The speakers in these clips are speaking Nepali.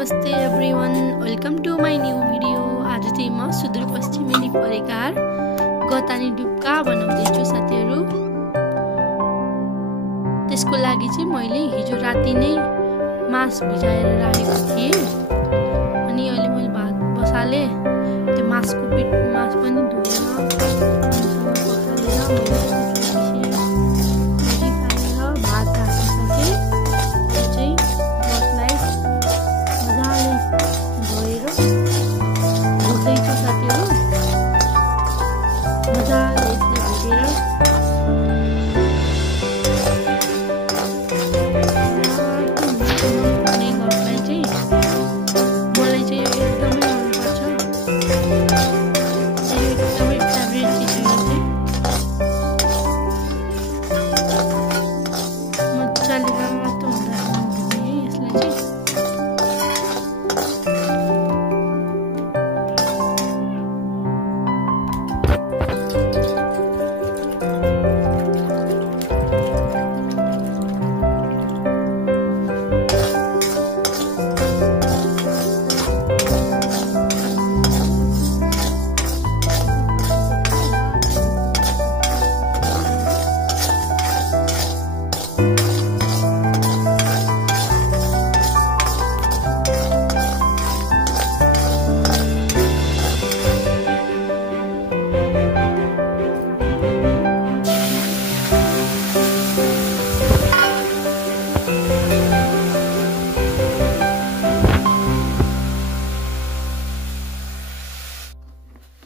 नमस्ते everyone, welcome to my new video. आज चाहिँ म सुदूरपश्चिमेली परेका गतानी डुब्का बनाउँदैछु साथीहरू। त्यसको लागि चाहिँ मैले हिजो राति नै मास भिजाएर राखेको थिएँ अनि अहिले मैले भात बसाले त्यो मासको मास पनि धोएर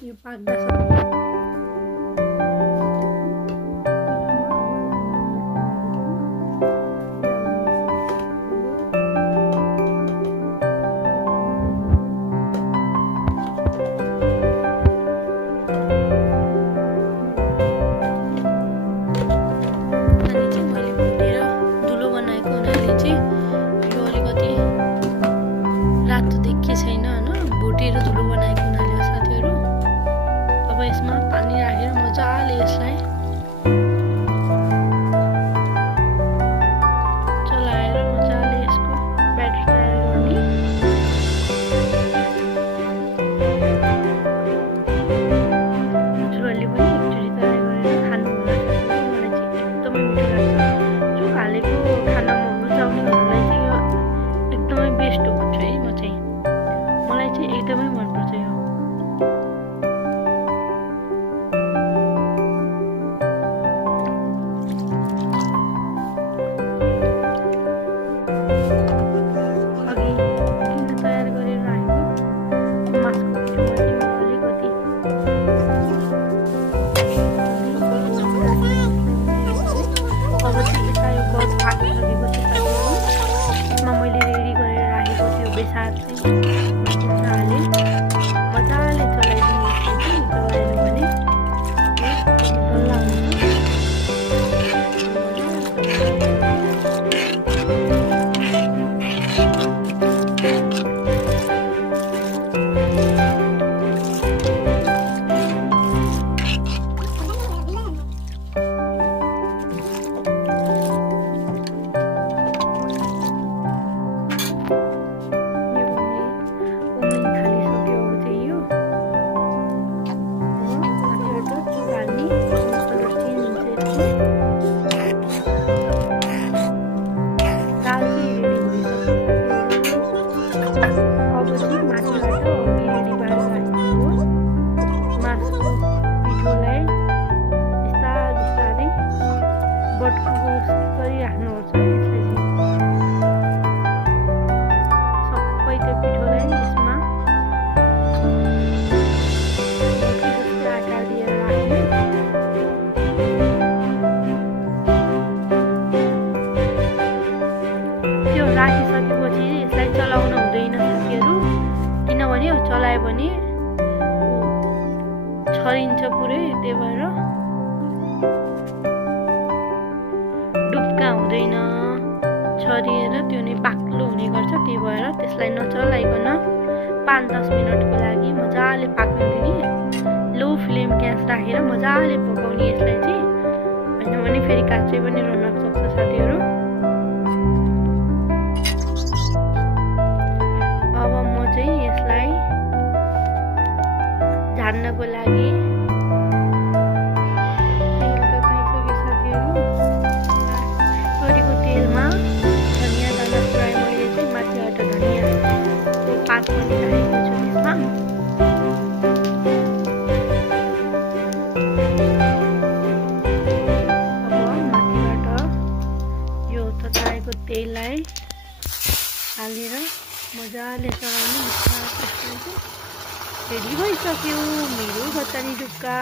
यो पाक्दा रातो देखिए छैन हैन, भुटेर धुलो बनाएको हुनाले साथीहरु अब यसमा पानी राखेर मजाले यसलाई चलाएर मजाले यसको ब्याटर तयार गर्ने। हजुरहरूले पनि एकचोटि तयार गरेर खानु होला। मलाई चाहिँ एकदमै मिठो लाग्छ। जो हालेको खानामा रुचाउनेहरूलाई चाहिँ यो एकदमै बेस्ट हो भन्छ है। मलाई चाहिँ एकदमै मनपर्छ यो। अघि किन तयार गरेर राखेको मासको पिठोमा चाहिँ म अलिकति अब चाहिँ यता यो गज पाकिसकेको छ साथीहरु। यसमा मैले रेडी गरेर राखेको त्यो बेसार चाहिँ मजाले चलाइदिनु चलाएन भने डल्ला हुन्छ। राखिसकेपछि यसलाई चलाउन हुँदैन साथीहरु, किनभने चलायो भने छरिन्छ पुरै। त्यही भएर डुब्का हुँदैन, छरिएर त्यो नै बाक्लो हुने गर्छ। त्यही भएर त्यसलाई नचलाइकन 5-10 मिनेटको लागि मजाले पाक्न दिने। लो फ्लेम ग्यास राखेर मजाले पकाउने यसलाई चाहिँ, हैन भने फेरि काँचै पनि रहन सक्छ साथीहरु। त्यसलाई हालेर मजाले चलाउनु रेडी भइसक्यो मेरो गतनी डुक्का।